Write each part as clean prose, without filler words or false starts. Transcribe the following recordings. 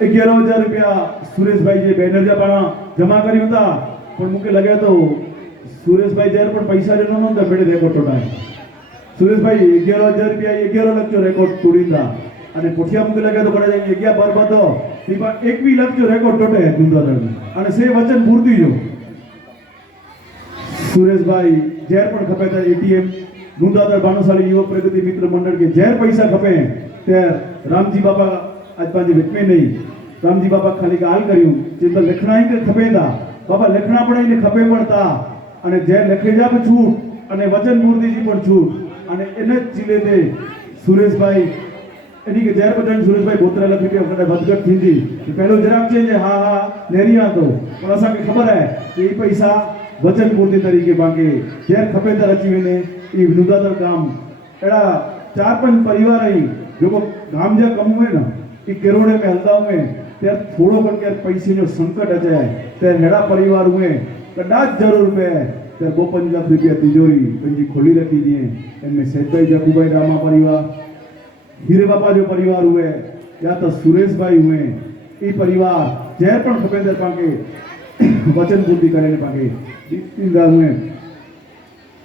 ₹11,000 સુરેશભાઈ જે બેનર પણ જમા કર્યું હતા પણ મુકે લગે તો સુરેશભાઈ જ્યારે પણ પૈસા લેનો નહોતા બેડે રેકોર્ડ તોડાય સુરેશભાઈ ₹11,000 લખજો રેકોર્ડ તોડીતા અને પોઠિયા મુકે લગે તો કડા જાય 11 બરબાદો તીપા 21 લખજો રેકોર્ડ તોડે દુંદાદર અને સે વચન પૂરતી જો સુરેશભાઈ જ્યારે પણ ખપે ત્યારે એટીએમ દુંદાદર ભાનુશાળી યુવક પ્રગતિ મિત્ર મંડળ કે જ્યારે પૈસા ખપે ત્યારે રામજી બાપા આજ પાંજે વિટમે નહીં રામજી બાપા ખાલી ગાલ કર્યું ચિંતા લખણા કે ખપેંદા બાપા લખણા પડાઈને ખપે પડતા અને જે લખે જાપ છૂટ અને વચન મૂર્તિજી પણ છૂટ અને એને જ ચીલે તે સુરેશભાઈ એની કે જ્યારે બધાને સુરેશભાઈ બોતરા લખી કે વખતે વધઘટ થીંદી પહેલો જરાક છે જે હા નેરિયા તો પણ અસાંखे ખબર હે કે એ પૈસા વચન મૂર્તિ તરીકે બાકી જ્યારે ખપે ત્યારે અચીવીને એ નુદાદર ગામ એડા 4-5 परिवार आई जो गाम जा कम हुए ना कि करोड़े में हलदा हुए त्यार थोड़ो पण के पैसे जो संकट अचे त्यार हेड़ा परिवार हुए कदाच जरूर पे त्यार 2-5 लाख रुपया तिजोरी पंजी खोली रखी दिए इनमें सेठभाई जकूभाई रामा परिवार हीरे बापा जो परिवार हुए या तो सुरेश भाई हुए ये परिवार जैर पण खपे त्यार पाके वचन पूर्ति करे पाके दीनदार हुए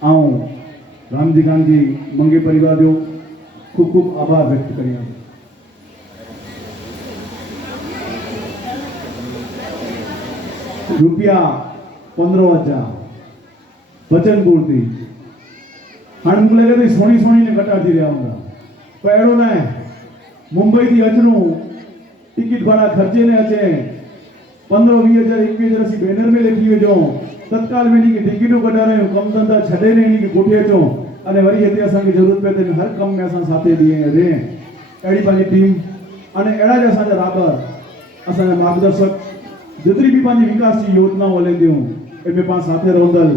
आऊं रामजी गांधी मंगे परिवार जो खूब खूब आभार व्यक्त करिया ₹15,000 वचन पूर्ति हाँ मुझे लगे तो सोनी सोनी ने कटाती रहा हूँ पेड़ो ने मुंबई थी अचनू टिकट भाड़ा खर्चे ने अचे 15-20,000 21,000 सी बैनर में लिखी हुई जो तत्काल में की टिकटों कटा रहे हो कम धंधा छड़े नहीं की कोठे चो અને વળી હતી અસાંखे જરૂરત પે તેને હર કમ में असां साथे दिए रे एड़ी पांजी टीम અને એડા જ અસાंजा राबर असांजा मार्गदर्शक जितनी भी पांजी विकास की योजना हलेंदियूं एमे पांच साथे रहंदल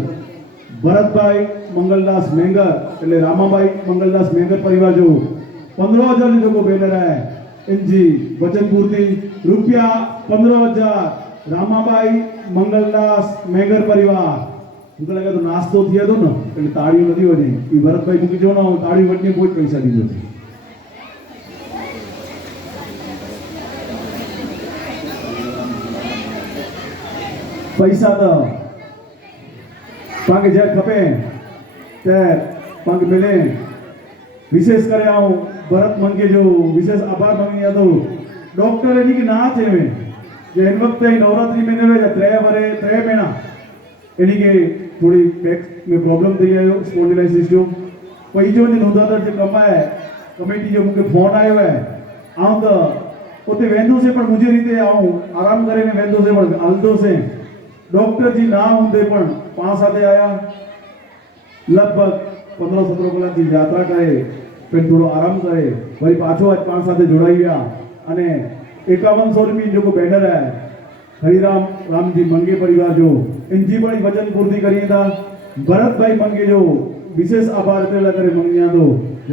भरतभाई मंगलदास मेंगर એટલે રામાભાઈ મંગલદાસ મેંગર પરિવાર जो 15,000 ની जो बैनर है इनजी वचन पूर्ति ₹15,000 रामाबाई मंगलदास मेंगर परिवार मुझे लगे तो नास्तो थिया तो ना એટલે તાળીઓ નથી હોતી ઈ ભરતભાઈ મૂકી જો ના તાળી વટને કોઈ પૈસા દીધો છે પૈસા તો પાંગે જે ખપે તે પાંગે મિલે विशेष करे आऊं भरत मंगे जो विशेष आभार मांगी तो डॉक्टर एनी की ना थे में जे इन वक्त नवरात्रि महीने में 3 महीना एनी के थोड़ी बैक में प्रॉब्लम थी आयो स्पॉन्डिलाइसिस जो पई जो ने नोंधादर जे कमाए कमेटी जो मुके फोन आयो है आऊं तो ओते वेंदो से पण मुझे रीते आऊं आराम करे ने वेंदो से पण हलदो से डॉक्टर जी ना होंदे पण पांच साथे आया लगभग 15-17 कलाक की यात्रा करे फिर थोड़ो आराम करे वही पाछो आज पांच साथे जोड़ाई गया अने 5100 रुपये जो बैनर है हरिराम रामजी मंगे परिवार जो इनजी बड़ी वचन पूर्ति करी था भरत भाई मंगे जो विशेष आभार पेला करे मंगिया तो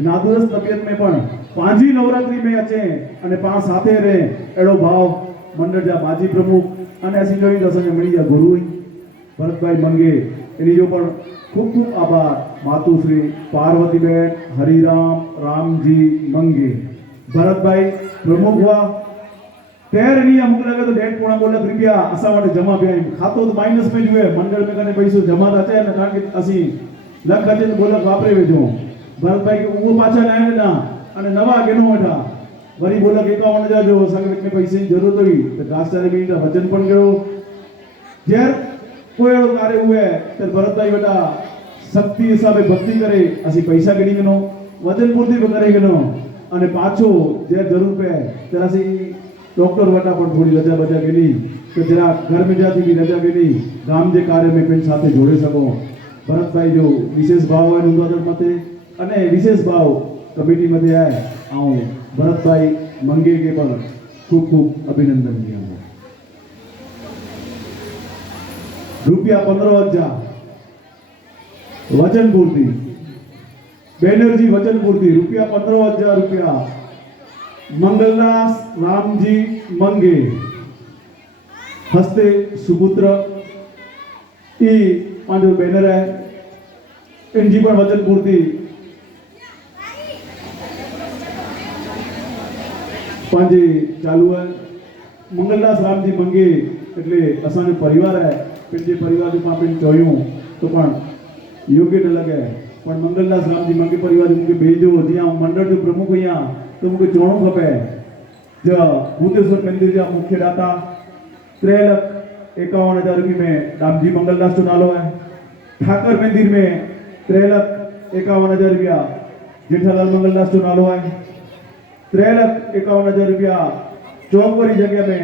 नादुरस्त तबियत में पण पांजी नवरात्रि में अचे अने पांच साथे रहे एड़ो भाव मंडळ जा बाजी प्रमुख अने असी जोई तो असांखे मळी जा गुरु भरत भाई मंगे एनी जो पण खूब खूब आभार मातुश्री पार्वतीबेन हरिराम रामजी मंगे भरत भाई प्रमुख हुआ तेर नहीं अमुक लगे तो 1.5 लाख रुपया असा वाटे जमा पे खातो तो माइनस में जुए मंडल में कने पैसो जमा था है ना कारण के असी लख अचे तो 2 लाख वापरे वेजो भरत भाई के वो पाछा लाए ना अने नवा गेनो वठा वरी 2,51,000 जो संगे में पैसे की जरूरत हुई तो घासचारे में वचन पण गयो जेर कोई एड़ो कार्य हुए तो भरत भाई बेटा शक्ति हिसाबे भक्ति करे असी पैसा गणी गनो वचन पूर्ति भी करे गनो अने पाछो जे जरूर पे तेरा से डॉक्टर वटा पर थोड़ी रजा बजा गेली तो जरा घर में जाती भी रजा गेली गाम जे कार्य में पेन साथे जोड़े सको भरत भाई जो विशेष भाव है उदाहरण मते अने विशेष भाव कमिटी मते है आऊं भरत भाई मंगे के पर खूब खूब अभिनंदन दिया ₹15,000 वचन पूर्ति बैनरजी वचन पूर्ति ₹15,000 मंगलदास रामजी मंगे हस्ते सुपुत्र ई पांचो बैनर है इनजी पण वचन पूर्ति पांजे चालू है મંગલદાસ રામજી મંગે એટલે અસાંजो परिवार है पंहिंजे परिवार जो पाण पिणु चयूं तो पण योग्य न लॻे पण मंगलदास रामजी मंगे परिवार जो मूंखे भेजो जीअं मंडल जो प्रमुख आहियां तो मूंखे चवणो खपे जो भूतेश्वर मंदिर जा मुख्य दाता 3,51,000 रुपये में रामजी मंगलदास जो नालो है। ठाकर मंदिर में 3,51,000 रुपया जेठालाल मंगलदास जो नालो है। 3,51,000 रुपया चौकवरी जगह में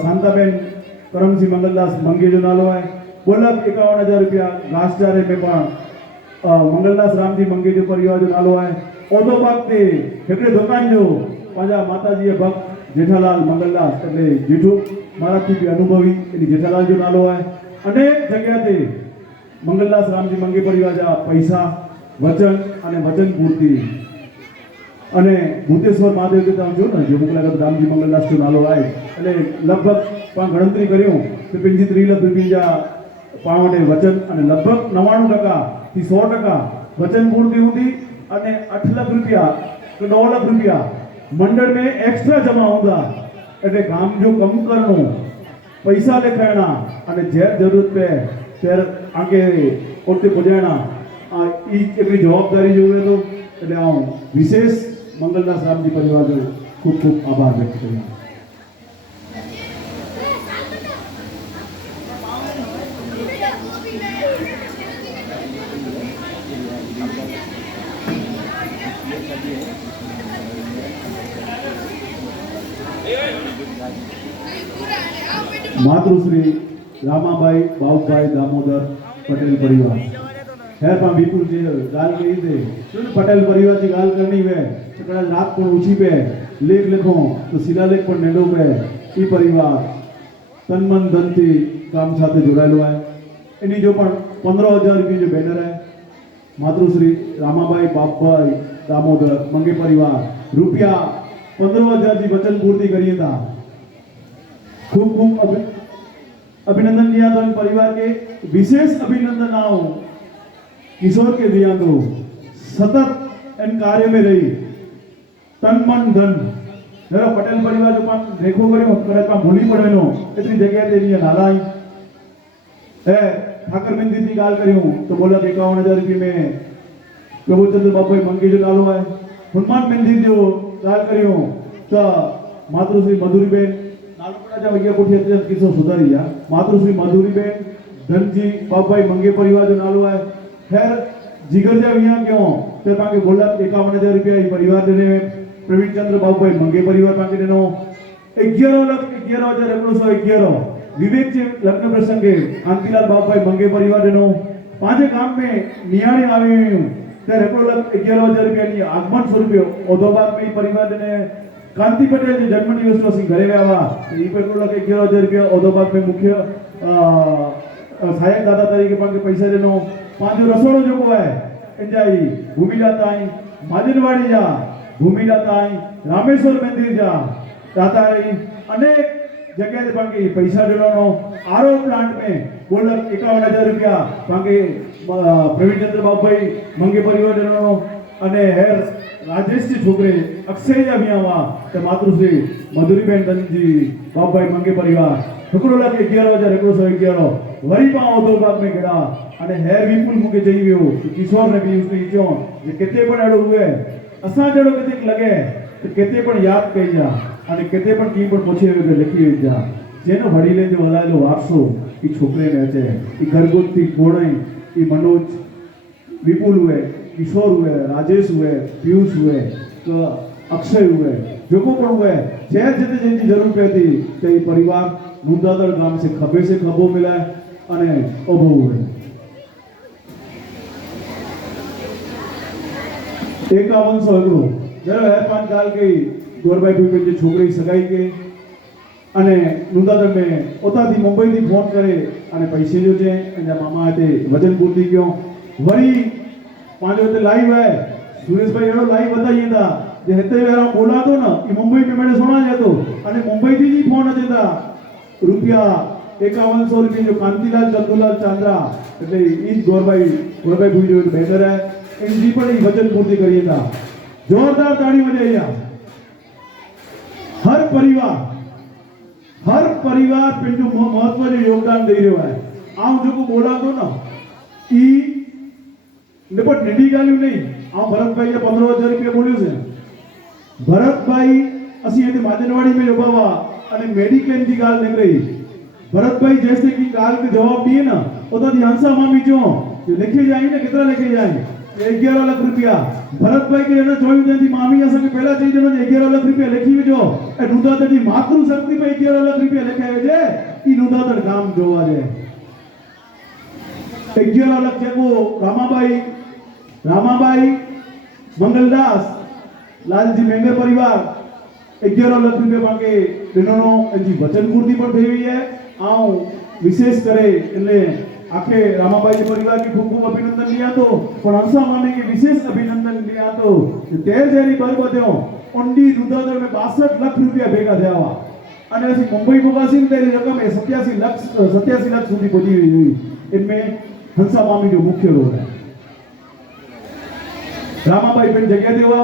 शांताबेन करमसिंह मंगलदास मंगे जो नालो है। 2,51,000 रुपया घासचारे में मंगलदास रामजी मंगे जो परिवार जो नालो है। ओदो बाग ते हिकड़े दुकान जो पांजा माताजी भक्त जेठालाल मंगलदास એટલે જેઠો મારાથી બી અનુભવી એની જેઠાલાલ जो नालो है। अनेक जगह ते मंगलदास रामजी मंगे परिवार जा पैसा वचन અને વચન પૂર્તિ અને ભૂતેશ્વર મહાદેવ કે તમે જો ને જે મોકલા રામજી મંગલદાસ जो नालो है એટલે લગભગ પણ ગણતરી કર્યું તો 3 લાખ રૂપિયા પાવને વચન અને લગભગ 99% થી 100% वचन पूर्ति होती અને 8 लाख रुपया तो 9 लाख रुपया मंडल में एक्स्ट्रा जमा होगा એટલે કામ જો કમ કરનો પૈસા લેખાણા અને જે જરૂરત पे તેર આગે ઓતે પહોંચાણા ઈ એટલી જવાબદારી જોવે તો એટલે હું વિશેષ મંગલદાસ રામજી પરિવાર જો ખૂબ ખૂબ આભાર વ્યક્ત કરું। मातृश्री रामाबाई बाबूभाई दामोदर पटेल परिवार है पण विपुल जी गाल कही थे पटेल परिवार की गाल करनी है तो कड़ा रात पर ऊंची पे लेख लिखो तो शिलालेख पर नेडो पे ई परिवार तन मन धन थी काम साथे जोड़ायेलो है। एनी जो पण 15,000 रुपया जो बैनर है मातृश्री रामाबाई बाबूभाई दामोदर मंगे परिवार रुपया 15,000 की वचन पूर्ति करिए था। खूब खूब अभिनंदन दिया तो इन परिवार के विशेष अभिनंदन आओ किशोर के दिया तो सतत इन कार्य में रही तन मन धन जरा पटेल परिवार जो पान देखो करियो करे पा भूली पड़ेनो इतनी जगह दे दिया नालाई है। ठाकर मंदिर की गाल करियो तो बोला 51,000 रुपये में प्रभुचंद्र बाबू मंगे जो नालो है। हनुमान मंदिर जो गाल करियो तो मातृश्री मधुरीबेन नालकोटा वैया कोठी अत्यंत किस्सो सुधारी जा मातृश्री मधुरीबेन धनजी बाबूभाई मंगे परिवार जो नालो है। खैर जिगर जा वैया क्यों तो पाके बोला 51,000 रुपया ई परिवार देने प्रवीण चंद्र बाबूभाई मंगे परिवार पाके देनो 11,11,111 विवेक जी लग्न प्रसंगे कांतिलाल बाबूभाई मंगे परिवार देनो पांचे गाम में नियाणी आवी ત્યારે 1,11,000 રૂપિયાની આગમન સ્વરૂપે ઓધોબાગ में परिवार ने कांति पटेल जी जन्म दिवस नो सिंह घरे आवा ई पे 1,11,000 रुपया ओधोबाग में मुख्य सहायक दादा तरीके पाके पैसा देनो पांचो रसोड़ो जो को है इंजाई भूमिला ताई माजनवाड़ी जा भूमिला ताई रामेश्वर मंदिर जा दाताई अनेक जगह पाके पैसा देनो आरो प्लांट में 2,51,000 रुपया पाके प्रवीण चंद्र बाबूभाई मंगे परिवार देनो અને હેર રાજેશજી છોકરે અક્ષયજા મિયાવા તે માતૃશ્રી મધુરીબેન ધનજી બાબુભાઈ મંગે પરિવાર 1,11,111 વરી પા ઓધો બાગ में ગડા અને હેર વિપુલ મુકે જઈ ગયો કિશોર ને भी उसने ઈચો જે કેતે પણ એડો હુએ અસા જડો કતિક લગે તો કેતે પણ યાદ કઈ जा અને કેતે પણ કી પણ પૂછે કે લખી जा જેનો વડીલે જો હલાયેલો વારસો ઈ છોકરે ને છે ઈ ઘરગુતી કોણાઈ ઈ मनोज विपुल हुए किशोर हुए राजेश हुए पीयूष हुए तो अक्षय हुए जो को पण हुए जे जिते जिनकी जरूरत थी ते परिवार मुंदादड़ गाम से खभो मिला अने ओभो हुए 51,100 जरा है पांच गाल गई गौरभाई भाई पे छोकरी सगाई के અને નુંદાદર में ઓતાથી મુંબઈથી ફોન કરે અને પૈસે જો છે એના મામા હાથે વજન પૂર્તિ ગયો વળી પાંજો તે લાઈવ है सुरेश भाई एड़ो लाइव बताइए था जे हेते वेरा बोला तो ना कि मुंबई में मैंने सुना जातो અને मुंबई थी जी फोन अजेता रुपया 5100 रुपया जो कांतिलाल चंदुलाल चांद्रा એટલે ઈ ગોરભાઈ ભુઈ जो બેનર है इनकी पण ई वचन पूर्ति करिए था जोरदार ताड़ी बजाइए। हर परिवार हर परिवार पंहिंजो महत्व जो योगदान दे रहियो आहे। आउं जेको बोलां थो न ई निपट नंढी ॻाल्हियूं नहीं। आउं भरतभाई जा 15,000 रुपया बोलियो છે। भरतभाई असीं हिते माजनवाड़ी में उभा हुआ અને મેડિક્લેમ जी ॻाल्हि निकिरी। भरतभाई जैसे की ॻाल्हि के जवाब दिए न उतां हंसा मामी चो लिखी जाए न केतिरा लिखी जाए 11 लाख रुपया। भरतभाई के एना चोयूं थी मामी असांखे पहला चई ॾिनो 11 लाख रुपया लिखी विझो ऐं नुंदातड़ जी मातृशक्ति पे 11 लाख रुपया लिखाए विझे ई नुंदातड़ गाम जोवा जे 11 लाख जेको रामाबाई मंगलदास लालजी मेंगर परिवार 11 लाख रुपया पाके ॾिनो जी वचन पूर्ति पर થઈ है। आऊं विशेष करे એટલે आखे रामाबाई के परिवार की खूब खूब अभिनंदन लिया तो पण हंसा मामी के विशेष अभिनंदन लिया तो 13 જેરી બર બધ્યો ઓંડી નુંદાતड़ में 62 लाख रुपया भेगा થયા हुआ અને પછી મુંબઈ મોગાસી ને તેની રકમ 87 लाख સુધી પહોંચી ગઈ हुई। इनमें हंसा मामी जो मुख्य रोल है। रामाबाई पेन जगह देवा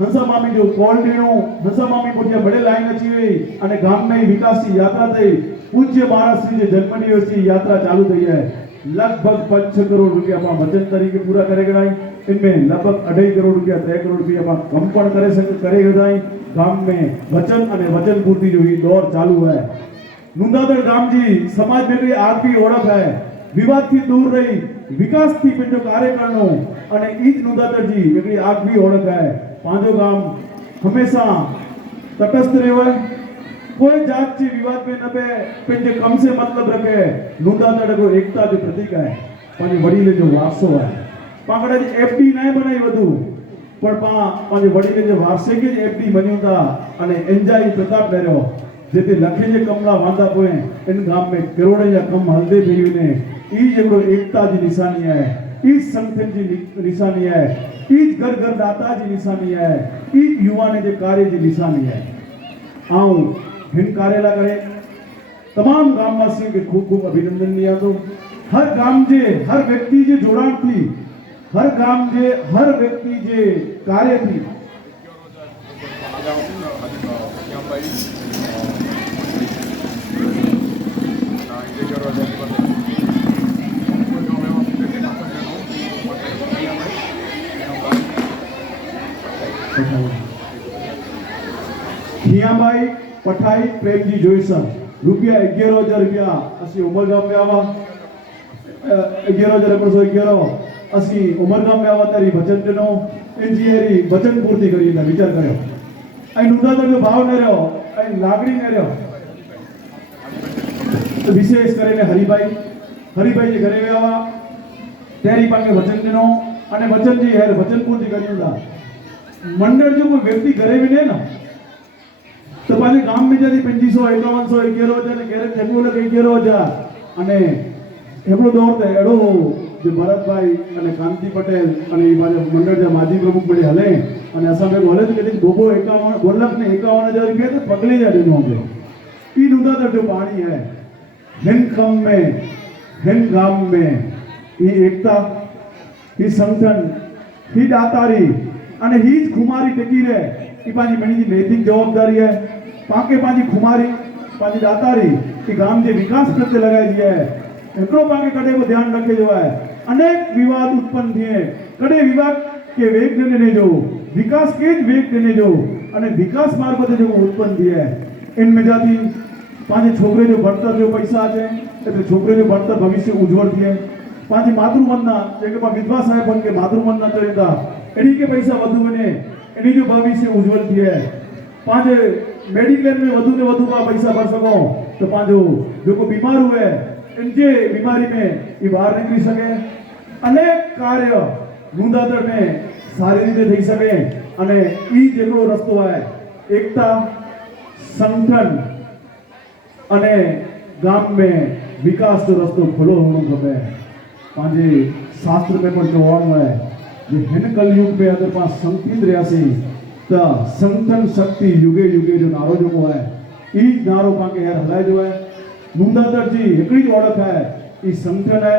हंसा मामी जो कॉल ॾिनो हंसा मामी पुठिया बड़े लाइन अची वई અને ગામ में विकास की यात्रा थई। पूज्य महाराज श्री जे जन्म दिवस की यात्रा चालू थई है। लगभग 5 करोड़ रुपया अपन वचन तरीके पूरा करे गणाई। इनमें लगभग 2.5 करोड़ रुपया 3 करोड़ रुपया अपन कम पण करे गणाई। गाम में वचन અને वचन पूर्ति जो ही दौर चालू है। नुंदातड़ गाम जी समाज में कोई आरती ओळख है। विवाद थी दूर रही विकास थी पंहिंजो कार्य करणो અને ઈ જ नुंदातड़ जी हिकिड़ी आगवी ओळख है। पंहिंजो गाम हमेशा तटस्थ रहियो है। कोई जात जी विवाद में न पे पंहिंजे कम से मतलब रखे। नुंदातड़ को एकता जो प्रतीक है। पंहिंजे वडीले जो वारसो है। पाकड़ा जी एफडी न बनाई वधु पण पंहिंजे वडीले जो वारसे के एफडी बन्यो था અને એન્જાઈ પ્રતાપ ડર્યો जेते लखे जे कमला वांदा पोए इन गाम में करोड़ या कम हलदे थई ने ई जेको एकता जी निशानी है। ई संगठन जी निशानी है। ई घर घर दाता जी निशानी है। ई युवाने जे कार्य जी निशानी है। आऊं हिन कार्य ला करे तमाम गामवासियों के खूब खूब अभिनंदन लिया तो हर गाम जे हर व्यक्ति जे जोड़ाण थी हर गाम जे हर व्यक्ति जे कार्य थी हियाबाई पठाई प्रेमजी जोईसर रुपया 11,000 रुपया असी उमरगाम में आवा 11,111 असी उमरगाम में आवा तारी वचन ॾिनो इंजीनियरी वचन पूर्ति करी था विचार करियो ऐं नुंदातड़ जो भाव न रहियो ऐं लागणी न रहियो। तो विशेष करे हरिभाई जे घरे विया हुआ तेरी पाके वचन ॾिनो અને वचन जी है वचन पूर्ति करी था। मंडल जो कोई व्यक्ति घरे भी नहीं ना तो पाजे गाम में जदी 2500 5100 11,000 गैरेज जगो लगे 11,000 અને એમનો દોર તે એડો જે ભરતભાઈ અને કાંતિ પટેલ અને એ મારા મંડળ જે માજી પ્રમુખ મળી હલે અને અસામે બોલે કે બોબો 51 લાખ ને 51,000 रुपया तो पगले जा देनो हमने ई नुंदातड़ जो पानी है हिन कम में हिन गाम में ये एकता ही संगठन ही दातारी અને ही खुमारी टेकी रहे ई पाजी बणी जी नैतिक जवाबदारी है। पाके पाजी खुमारी पाजी दातारी ई गाम जे विकास प्रत्ये लगाई दी है। एकड़ो पाके कदे को ध्यान रखे जो है अनेक विवाद उत्पन्न थिए कदे विवाद के वेग देने जो विकास के वेग देने जो અને विकास मार्ग जो उत्पन्न थिए इनमें जाती पाजे छोकरे जो भणतर जो पैसा है એટલે छोकरे जो भणतर भविष्य उज्जवल थिए। पाजी मातृवंदना जेके विधवा साहेब बन के मातृवंदना चलेता एनी के पैसा वधु ने एनी जो भविष्य उज्जवल थिए। पाजे मेडिक्लेम में वधु ने वधु का पैसा भर सको तो पाजो जो को बीमार हुए इनके बीमारी में ये बाहर निकली सके। अनेक कार्य नुंदातड़ में सारी रीते थई सके અને ई जेको रस्तो है एकता संगठन અને गाम में विकास जो रस्तो खुलो होनो खपे। पांजे शास्त्र में पण चवणो है जे हिन कलयुग में अगर पास संगठित रहियासी तो संगठन शक्ति युगे युगे जो नारो जो है ई नारो पाके यार हलाए जो है। नुंदातड़ जी हिकड़ी ओळख है ई संगठन है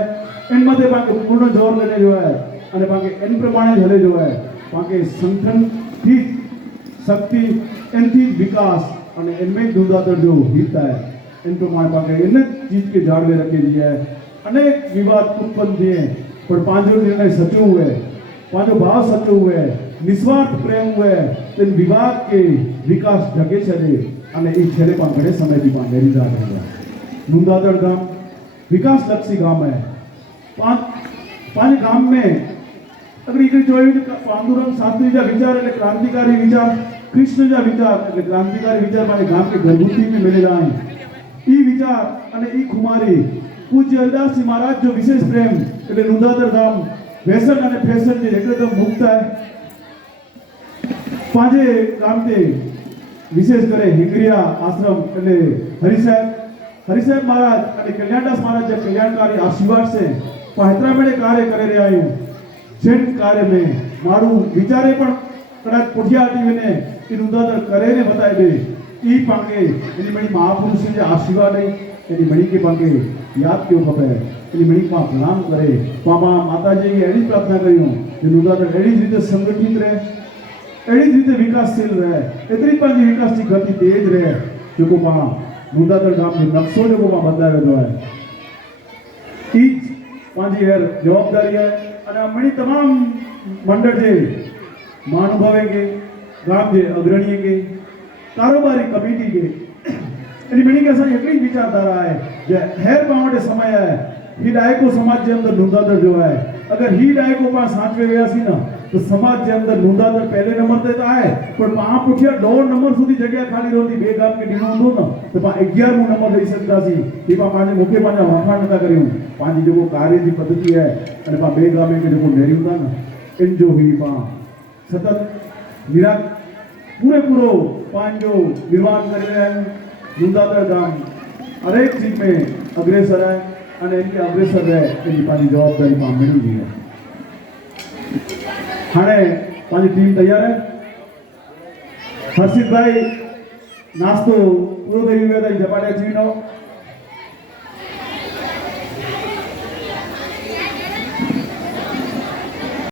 इन मथे पाके पूर्ण जोर लेने जो है અને पाके इन प्रमाणे हले जो है पाके संगठन थी शक्ति इनथी विकास અને इनमें नुंदातड़ जो हित है इन प्रमाण पाके इन चीज के जाड़वे रखे दिया है अनेक विवाद उत्पन्न दिए पर पांचो निर्णय सचो हुए पांचो भाव सचो हुए निस्वार्थ प्रेम हुए तो इन विवाद के विकास ढके चले અને એ છેલ્લે પણ ઘણે સમયથી પણ મેરી जा रहा है नुंदादड़ गाम विकास लक्षी गाम है पांच गाम में अगर इकडे જોયું તો પાંડુરંગ શાસ્ત્રીજા વિચાર એટલે ક્રાંતિકારી વિચાર કૃષ્ણજા વિચાર એટલે ક્રાંતિકારી વિચાર મારે ગામ के घरगुती में मिलेला है ई विचार અને ई खुमारी पूज्य हरिदास जी महाराज जो विशेष प्रेम એટલે नुंदादड़ गाम व्यसन અને फैशन જે एकदम मुक्त है पांचे गाम ते विशेष करे हिंगरिया आश्रम એટલે हरिसाहेब महाराज અને કલ્યાણદાસ महाराज જે કલ્યાણકારી આશીર્વાદ છે પાત્રા મેળે કાર્ય કરી રહ્યા છે જેન કાર્ય में મારું વિચારે પણ કદાચ પુઠિયા ટીવીને એ નુંદાદર કરે ને બતાવી દે ई पाके એની મણી મહાપુરુષ જે આશીર્વાદ है એની મણી के पाके याद क्यों खपे એની મણી માં પ્રણામ કરે પામા માતાજી એની પ્રાર્થના કર્યું કે નુંદાદર એની રીતે સંગઠિત રહે एड़ी रीते विकासशील रहे एतरी पांजी विकास की गति तेज रहे जो मां नुंदादड़ गाम जो नक्शो जो मां बदलावे दो है ई पांजी हेर जवाबदारी है અને મણી તમામ મંડળ જે મહાનુભાવે के गाम जे अग्रणी के कारोबारी कमिटी के એની મણી કે સાહેબ એટલી વિચારધારા है જે हेर पावटे समय है ही डायको समाज के अंदर नुंदादड़ जो है अगर ही डायको पा साचवे व्यासी ना तो समाज के अंदर नुंदादड़ पहले नंबर पे तो आए पर पांच पुठिया 2 नंबर सुधी जगह खाली रहती बे गाम के ડીનો નો ना तो पा 11 नंबर લઈ શકતા सी એ પા પાને મુખ્ય પાને વાફા નતા કર્યું पांजी जो कार्य की पद्धति है અને पा बे गामे के जो मेरी होता ना इन जो ही पा सतत निरा पूरे पांजो निर्माण कर रहे हैं नुंदादड़ गाम हर एक चीज में अग्रसर है અને એની અગ્રેસર રહે એની પાછી જવાબદારી માં મળી ગઈ है हाणे पांजी टीम तैयार है हर्षित भाई नास्तो पूरो थई गयो है जपाटे चीनो